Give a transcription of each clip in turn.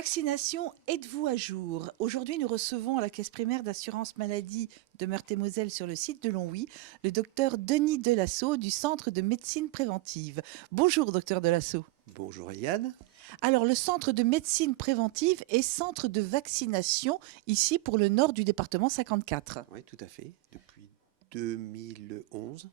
Vaccination, êtes-vous à jour? Aujourd'hui, nous recevons à la Caisse primaire d'assurance maladie de Meurthe-et-Moselle sur le site de Longwy le docteur Denis Delasso du Centre de médecine préventive. Bonjour, docteur Delasso. Bonjour Yann. Alors, le Centre de médecine préventive est centre de vaccination ici pour le nord du département 54. Oui, tout à fait, depuis 2011.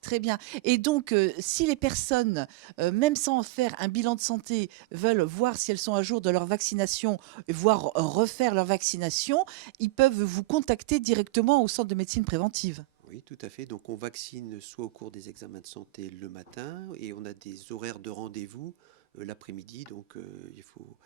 Très bien. Et donc, si les personnes, même sans faire un bilan de santé, veulent voir si elles sont à jour de leur vaccination, voire refaire leur vaccination, ils peuvent vous contacter directement au centre de médecine préventive. Oui, tout à fait. Donc on vaccine soit au cours des examens de santé le matin et on a des horaires de rendez-vous l'après-midi. Donc il faut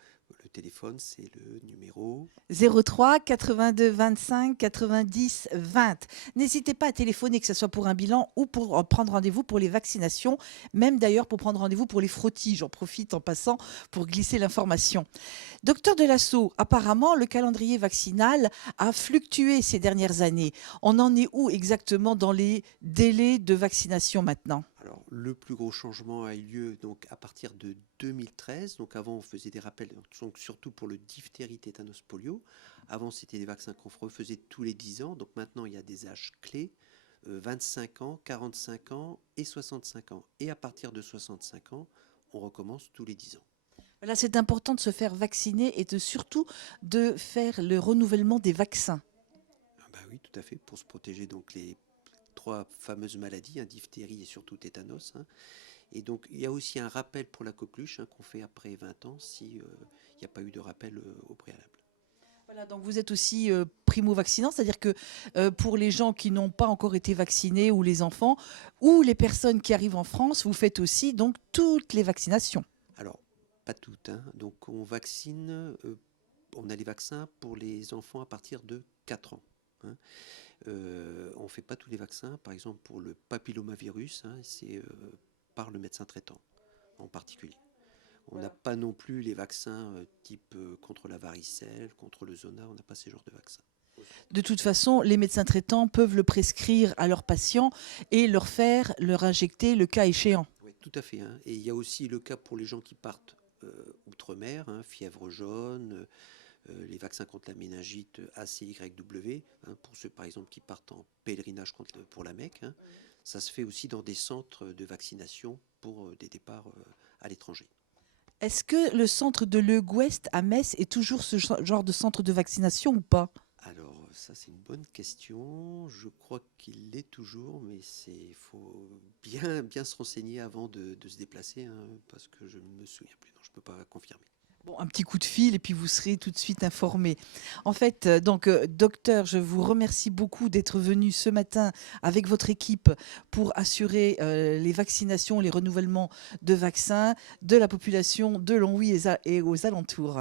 le téléphone, c'est le numéro. 03 82 25 90 20. N'hésitez pas à téléphoner, que ce soit pour un bilan ou pour prendre rendez-vous pour les vaccinations, même d'ailleurs pour prendre rendez-vous pour les frottis. J'en profite en passant pour glisser l'information. Docteur Delasso, apparemment, le calendrier vaccinal a fluctué ces dernières années. On en est où exactement dans les délais de vaccination maintenant? Alors le plus gros changement a eu lieu donc à partir de 2013. Donc avant on faisait des rappels, donc surtout pour le diphtérie, tétanos, polio. Avant c'était des vaccins qu'on refaisait tous les 10 ans. Donc maintenant il y a des âges clés, 25 ans, 45 ans et 65 ans. Et à partir de 65 ans, on recommence tous les 10 ans. Voilà, c'est important de se faire vacciner et surtout de faire le renouvellement des vaccins. Ah bah oui, tout à fait, pour se protéger donc les trois fameuses maladies, diphtérie et surtout tétanos, hein. Et donc il y a aussi un rappel pour la coqueluche, qu'on fait après 20 ans si il n'y a pas eu de rappel au préalable. Voilà, donc vous êtes aussi primo-vaccinant, c'est-à-dire que pour les gens qui n'ont pas encore été vaccinés ou les enfants ou les personnes qui arrivent en France, vous faites aussi donc toutes les vaccinations. Alors, pas toutes, hein. Donc on vaccine, on a les vaccins pour les enfants à partir de 4 ans, hein. On ne fait pas tous les vaccins, par exemple pour le papillomavirus, c'est par le médecin traitant en particulier. On n'a pas non plus les vaccins type contre la varicelle, contre le zona, on n'a pas ces genres de vaccins. De toute façon, les médecins traitants peuvent le prescrire à leurs patients et leur injecter le cas échéant. Oui, tout à fait, hein. Et il y a aussi le cas pour les gens qui partent outre-mer, fièvre jaune, les vaccins contre la méningite ACYW, pour ceux par exemple qui partent en pèlerinage pour la Mecque, hein. Ça se fait aussi dans des centres de vaccination pour des départs à l'étranger. Est-ce que le centre de Le Gouest à Metz est toujours ce genre de centre de vaccination ou pas? Alors ça c'est une bonne question, je crois qu'il l'est toujours, mais il faut bien se renseigner avant de se déplacer, parce que je ne me souviens plus, non, je ne peux pas confirmer. Bon, un petit coup de fil et puis vous serez tout de suite informé. En fait, docteur, je vous remercie beaucoup d'être venu ce matin avec votre équipe pour assurer les vaccinations, les renouvellements de vaccins de la population de Longwy et aux alentours.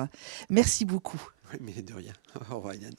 Merci beaucoup. Oui, mais de rien. Au revoir Yann.